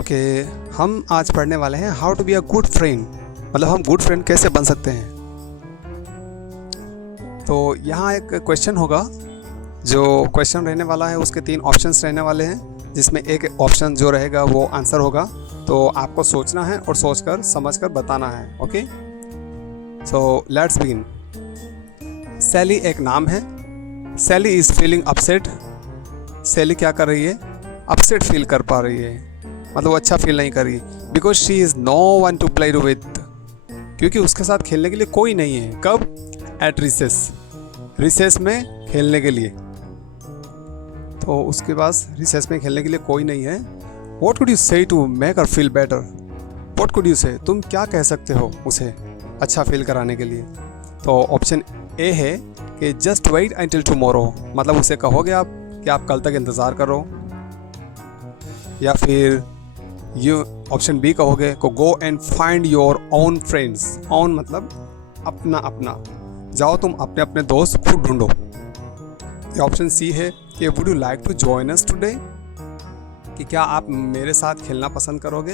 Okay, हम आज पढ़ने वाले हैं how to be a good friend, मतलब हम गुड फ्रेंड कैसे बन सकते हैं। तो यहाँ एक क्वेश्चन होगा, जो क्वेश्चन रहने वाला है उसके 3 ऑप्शंस रहने वाले हैं, जिसमें एक ऑप्शन जो रहेगा वो आंसर होगा। तो आपको सोचना है और सोचकर समझकर बताना है। Okay, so let's begin. Sally एक नाम है। Sally is feeling upset. Sally क्या कर रही है? अपसेट फील कर पा रही है, मतलब अच्छा फील नहीं कर रही, because she is no one to play with, क्योंकि उसके साथ खेलने के लिए कोई नहीं है। कब? एट रिसेस, रिसेस में खेलने के लिए। तो उसके पास रिसेस में खेलने के लिए कोई नहीं है। What could you say to make her feel better? What could you say, तुम क्या कह सकते हो उसे अच्छा फील कराने के लिए? तो ऑप्शन ए है कि जस्ट वेट अंटिल टुमारो, मतलब उसे कहोगे आप कि आप कल तक इंतज़ार करो। या फिर ये ऑप्शन बी कहोगे को go and find your own friends. Own मतलब अपना अपना, जाओ तुम अपने अपने दोस्त खुद ढूंढो। या ऑप्शन सी है कि would you like to join us today, कि क्या आप मेरे साथ खेलना पसंद करोगे?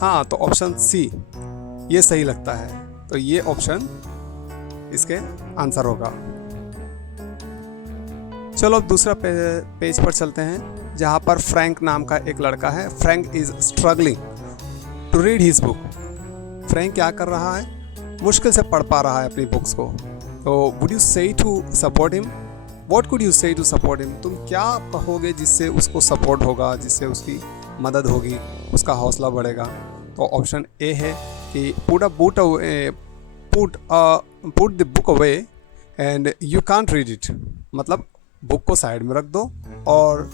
हाँ, तो ऑप्शन सी ये सही लगता है, तो ये ऑप्शन इसके आंसर होगा। चलो अब दूसरा पेज पर चलते हैं, जहाँ पर फ्रैंक नाम का एक लड़का है। Frank is struggling to read his book. Frank क्या कर रहा है? मुश्किल से पढ़ पा रहा है अपनी बुक्स को। तो would you say to support him? What could you say to support him, तुम क्या कहोगे जिससे उसको सपोर्ट होगा, जिससे उसकी मदद होगी, उसका हौसला बढ़ेगा? तो ऑप्शन ए है कि put the book away and you can't read it, मतलब बुक को साइड में रख दो और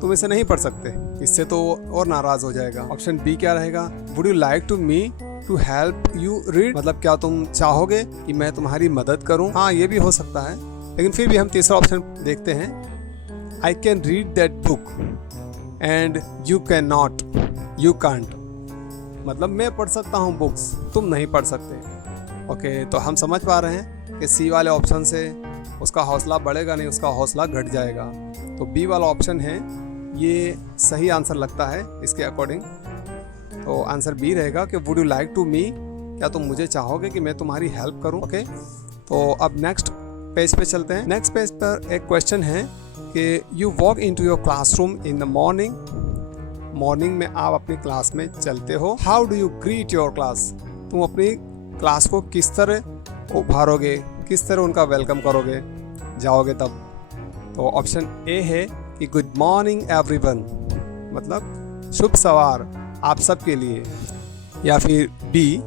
तुम इसे नहीं पढ़ सकते, इससे तो और नाराज हो जाएगा। ऑप्शन बी क्या रहेगा? Would you like to me to help you read, मतलब क्या तुम चाहोगे कि मैं तुम्हारी मदद करूं? हाँ, ये भी हो सकता है, लेकिन फिर भी हम तीसरा ऑप्शन देखते हैं। I can read that book and you can not, you can't, मतलब मैं पढ़ सकता हूँ बुक्स, तुम नहीं पढ़ सकते। ओके, तो हम समझ पा रहे हैं कि सी वाले ऑप्शन से उसका हौसला बढ़ेगा नहीं, उसका हौसला घट जाएगा। तो बी वाला ऑप्शन है ये सही आंसर लगता है इसके अकॉर्डिंग। तो आंसर बी रहेगा कि would you like to me, क्या तुम मुझे चाहोगे कि मैं तुम्हारी हेल्प करूं? ओके, तो अब नेक्स्ट पेज पे चलते हैं। नेक्स्ट पेज पर एक क्वेश्चन है कि you walk into your classroom in the morning. Morning में आप अपनी क्लास में चलते हो। How do you greet your class, तुम अपनी क्लास को किस तरह उभारोगे, किस तरह उनका वेलकम करोगे जाओगे तब? तो ऑप्शन ए है कि गुड मॉर्निंग एवरीवन, मतलब शुभ सवार आप सब के लिए। या फिर बी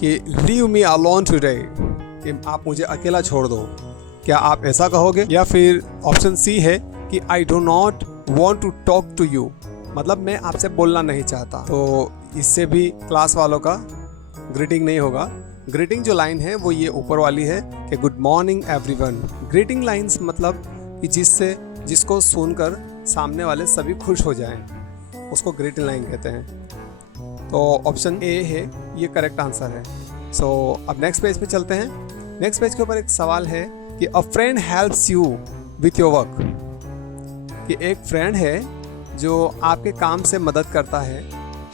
कि लीव मी अलोन टुडे, कि आप मुझे अकेला छोड़ दो, क्या आप ऐसा कहोगे? या फिर ऑप्शन सी है कि I do not want to talk to you, मतलब मैं आपसे बोलना नहीं चाहता। तो इससे भी क्लास वालों का ग्रीटिंग नहीं होगा। ग्रीटिंग जो लाइन है वो ये ऊपर वाली है कि good morning everyone. Greeting lines मतलब कि जिसको सुनकर सामने वाले सभी खुश हो जाएं, उसको ग्रीटिंग लाइन कहते हैं। तो ऑप्शन ए है ये करेक्ट आंसर है। सो अब नेक्स्ट पेज पे चलते हैं। नेक्स्ट पेज के ऊपर एक सवाल है कि अ friend helps you with your work, कि एक फ्रेंड है जो आपके काम से मदद करता है।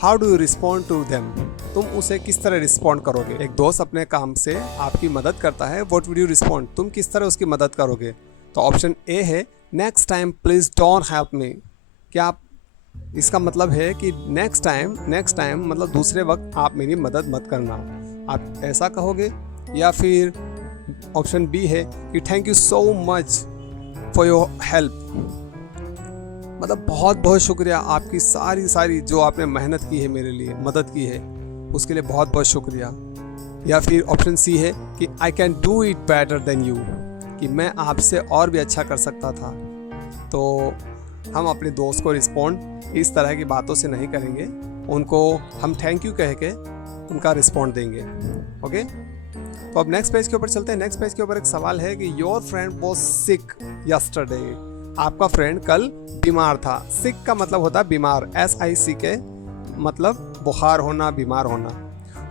How do you respond to them, तुम उसे किस तरह रिस्पॉन्ड करोगे? एक दोस्त अपने काम से आपकी मदद करता है, व्हाट वुड यू रिस्पॉन्ड, तुम किस तरह उसकी मदद करोगे? तो ऑप्शन ए है next time please don't help me, क्या आप, इसका मतलब है कि नेक्स्ट टाइम मतलब दूसरे वक्त आप मेरी मदद मत करना, आप ऐसा कहोगे? या फिर ऑप्शन बी है कि thank you so much for your help, मतलब बहुत बहुत शुक्रिया, आपकी सारी जो आपने मेहनत की है मेरे लिए, मदद की है, उसके लिए बहुत बहुत शुक्रिया। या फिर ऑप्शन सी है कि I can do it better than you, कि मैं आपसे और भी अच्छा कर सकता था। तो हम अपने दोस्त को रिस्पॉन्ड इस तरह की बातों से नहीं करेंगे, उनको हम थैंक यू कह के उनका रिस्पॉन्ड देंगे। ओके, तो अब नेक्स्ट पेज के ऊपर चलते हैं। नेक्स्ट पेज के ऊपर एक सवाल है कि your friend was sick yesterday, आपका फ्रेंड कल बीमार था। सिक का मतलब होता है बीमार, SICK मतलब बुखार होना, बीमार होना।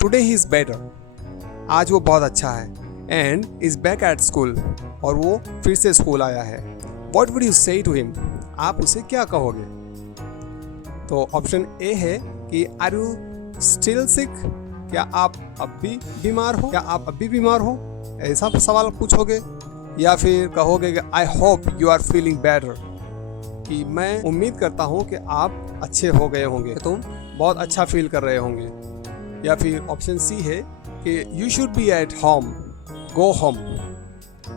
टुडे ही इज़ बेटर, आज वो बहुत अच्छा है। And is back at school, और वो फिर से स्कूल आया है, what would you say to him, आप उसे क्या कहोगे? तो ऑप्शन ए है कि आर यू स्टिल सिक, क्या आप अब भी बीमार हो, क्या आप अब भी बीमार हो, ऐसा सवाल पूछोगे? या फिर कहोगे कि I hope you are feeling better, कि मैं उम्मीद करता हूँ कि आप अच्छे हो गए होंगे, तुम बहुत अच्छा फील कर रहे होंगे। या फिर ऑप्शन सी है कि you should be at home, go home,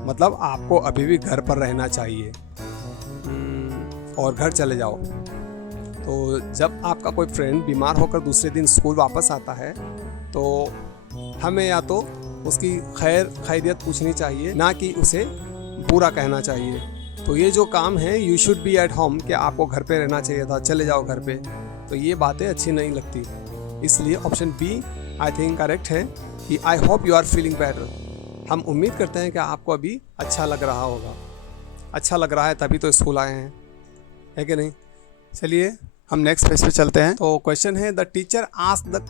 मतलब आपको अभी भी घर पर रहना चाहिए और घर चले जाओ। तो जब आपका कोई फ्रेंड बीमार होकर दूसरे दिन स्कूल वापस आता है तो हमें या तो उसकी खैरियत पूछनी चाहिए, ना कि उसे बुरा कहना चाहिए। तो ये जो काम है you should be at home, कि आपको घर पे रहना चाहिए था, चले जाओ घर पे, तो ये बातें अच्छी नहीं लगती। इसलिए option B I think correct है कि I hope you are feeling better. हम उम्मीद करते हैं कि आपको अभी अच्छा लग रहा होगा, अच्छा लग रहा है तभी तो स्कूल आए हैं, है कि नहीं? चलिए हम नेक्स्ट पेज पे चलते हैं। तो क्वेश्चन है the teacher asked the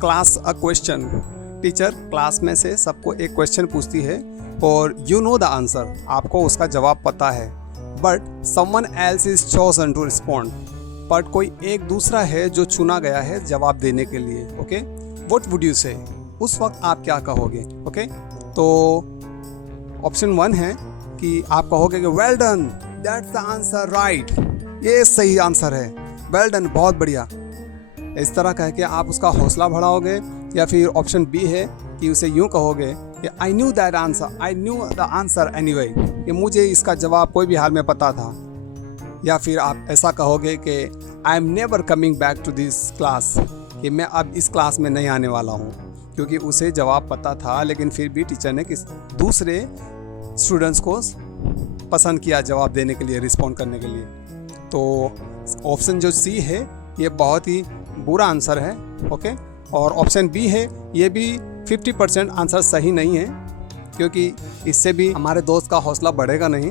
class a question, teacher class में से सबको एक क्वेश्चन पूछती है और यू नो द आंसर, आपको उसका जवाब पता है, but someone else is chosen to respond, but कोई एक दूसरा है जो चुना गया है जवाब देने के लिए। ओके, व्हाट वुड यू से, उस वक्त आप क्या कहोगे? ओके, तो ऑप्शन 1 है कि आप कहोगे कि well done, that's the answer right, ये सही आंसर है, वेल डन, बहुत बढ़िया, इस तरह कह के आप उसका हौसला बढ़ाओगे। या फिर ऑप्शन बी है कि उसे यूं कहोगे कि I knew that answer, I knew the answer anyway, कि मुझे इसका जवाब कोई भी हाल में पता था। या फिर आप ऐसा कहोगे कि I am never coming back to this class, कि मैं अब इस क्लास में नहीं आने वाला हूँ, क्योंकि उसे जवाब पता था लेकिन फिर भी टीचर ने किस दूसरे स्टूडेंट्स को पसंद किया जवाब देने के लिए, रिस्पॉन्ड करने के लिए। तो ऑप्शन जो सी है ये बहुत ही बुरा आंसर है। ओके, और ऑप्शन बी है ये भी 50% आंसर सही नहीं है, क्योंकि इससे भी हमारे दोस्त का हौसला बढ़ेगा नहीं,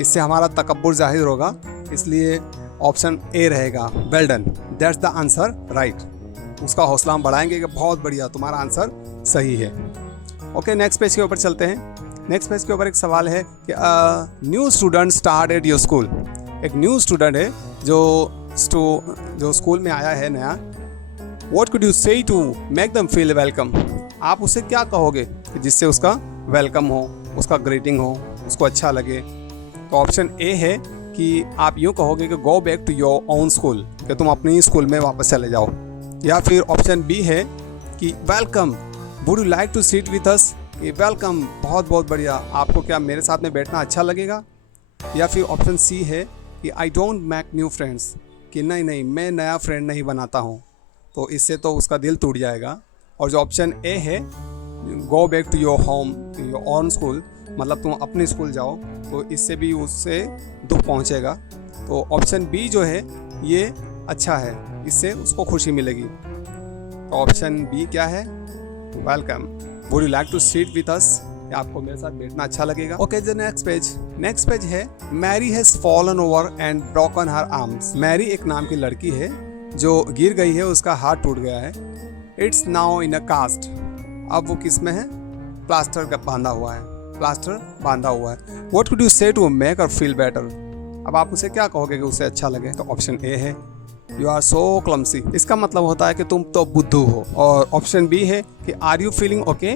इससे हमारा तकब्बुर जाहिर होगा। इसलिए ऑप्शन ए रहेगा, well done, that's the answer right. उसका हौसला हम बढ़ाएंगे कि बहुत बढ़िया, तुम्हारा आंसर सही है। ओके, नेक्स्ट पेज के ऊपर चलते हैं। नेक्स्ट पेज के ऊपर एक सवाल है कि new student start at your school, एक न्यू स्टूडेंट है जो स्कूल में आया है नया। What could you say to make them feel welcome, आप उसे क्या कहोगे जिससे उसका वेलकम हो, उसका ग्रीटिंग हो, उसको अच्छा लगे? तो ऑप्शन ए है कि आप यूँ कहोगे कि go back to your own school, कि तुम अपनी स्कूल में वापस चले जाओ। या फिर ऑप्शन बी है कि welcome, would you like to sit with us, कि वेलकम, बहुत बहुत बढ़िया, आपको क्या मेरे साथ में बैठना अच्छा लगेगा? या फिर ऑप्शन सी है कि I don't make new friends, कि नहीं मैं नया फ्रेंड नहीं बनाता हूँ, तो इससे तो उसका दिल टूट जाएगा। और जो ऑप्शन ए है go back to your home, to your own school, मतलब तुम अपने स्कूल जाओ, तो इससे भी उससे दुख पहुँचेगा। तो ऑप्शन बी जो है ये अच्छा है, इससे उसको खुशी मिलेगी। तो ऑप्शन बी क्या है? Welcome, would you like to sit with us, आपको मेरे साथ बैठना अच्छा लगेगा। ओके, द नेक्स्ट पेज है Mary has fallen over and broken her arms. Mary एक नाम की लड़की है जो गिर गई है, उसका हाथ टूट गया है। It's now in a cast, अब वो किस में है? प्लास्टर का बांधा हुआ है, प्लास्टर बांधा हुआ है। What could you say to make her feel better, अब आप उसे क्या कहोगे कि उसे अच्छा लगे? तो ऑप्शन ए है यू आर सो क्लमसी, इसका मतलब होता है कि तुम तो बुद्धू हो। और ऑप्शन बी है कि आर यू फीलिंग ओके,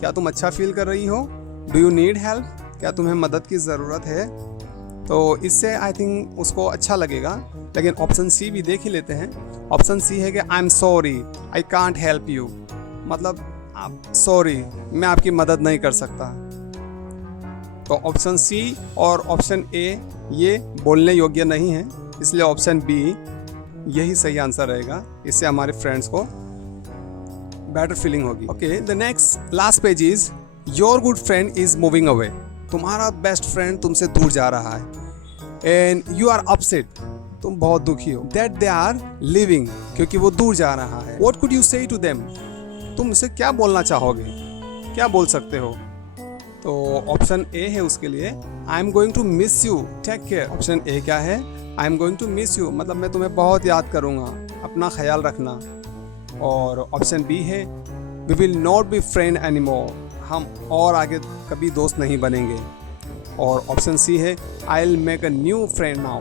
क्या तुम अच्छा फील कर रही हो? डू यू नीड हेल्प, क्या तुम्हें मदद की ज़रूरत है? तो इससे आई थिंक उसको अच्छा लगेगा। लेकिन ऑप्शन सी भी देख ही लेते हैं। ऑप्शन सी है कि I am sorry, I can't help you, मतलब आप सॉरी, मैं आपकी मदद नहीं कर सकता। तो ऑप्शन सी और ऑप्शन ए ये बोलने योग्य नहीं है, इसलिए ऑप्शन बी यही सही आंसर रहेगा। इससे हमारे फ्रेंड्स को बेटर फीलिंग होगी। Okay, the next last page is your good friend is moving away, तुम्हारा बेस्ट फ्रेंड तुमसे दूर जा रहा है। एंड यू आर अपसेट, तुम बहुत दुखी हो। दैट दे आर लिविंग, क्योंकि वो दूर जा रहा है। What could you say to them, तुम उसे क्या बोलना चाहोगे, क्या बोल सकते हो? तो ऑप्शन ए है उसके लिए I am going to miss you, take care. Option A क्या है? I am going to miss you, मतलब मैं तुम्हें बहुत याद करूँगा, अपना ख्याल रखना। और ऑप्शन बी है we will not be friend any more, हम और आगे कभी दोस्त नहीं बनेंगे। और ऑप्शन सी है I will make a new friend now,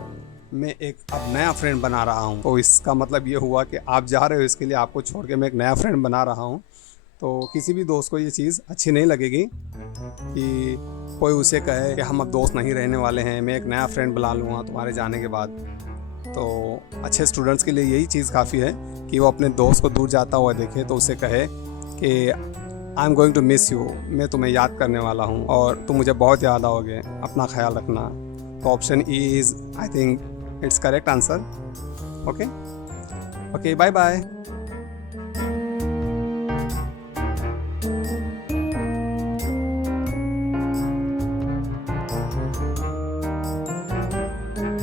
मैं एक अब नया फ्रेंड बना रहा हूँ। तो इसका मतलब ये हुआ कि आप जा रहे हो, इसके लिए आपको छोड़ के मैं एक नया फ्रेंड बना रहा हूँ। तो किसी भी दोस्त को ये चीज़ अच्छी नहीं लगेगी कि कोई उसे कहे कि हम अब दोस्त नहीं रहने वाले हैं, मैं एक नया फ्रेंड बुला लूँगा तुम्हारे जाने के बाद। तो अच्छे स्टूडेंट्स के लिए यही चीज़ काफ़ी है कि वो अपने दोस्त को दूर जाता हुआ देखे तो उसे कहे कि I am going to miss you, मैं तुम्हें याद करने वाला हूँ और तुम मुझे बहुत याद आओगे, अपना ख्याल रखना। तो option E is I think it's correct answer. Okay, bye bye.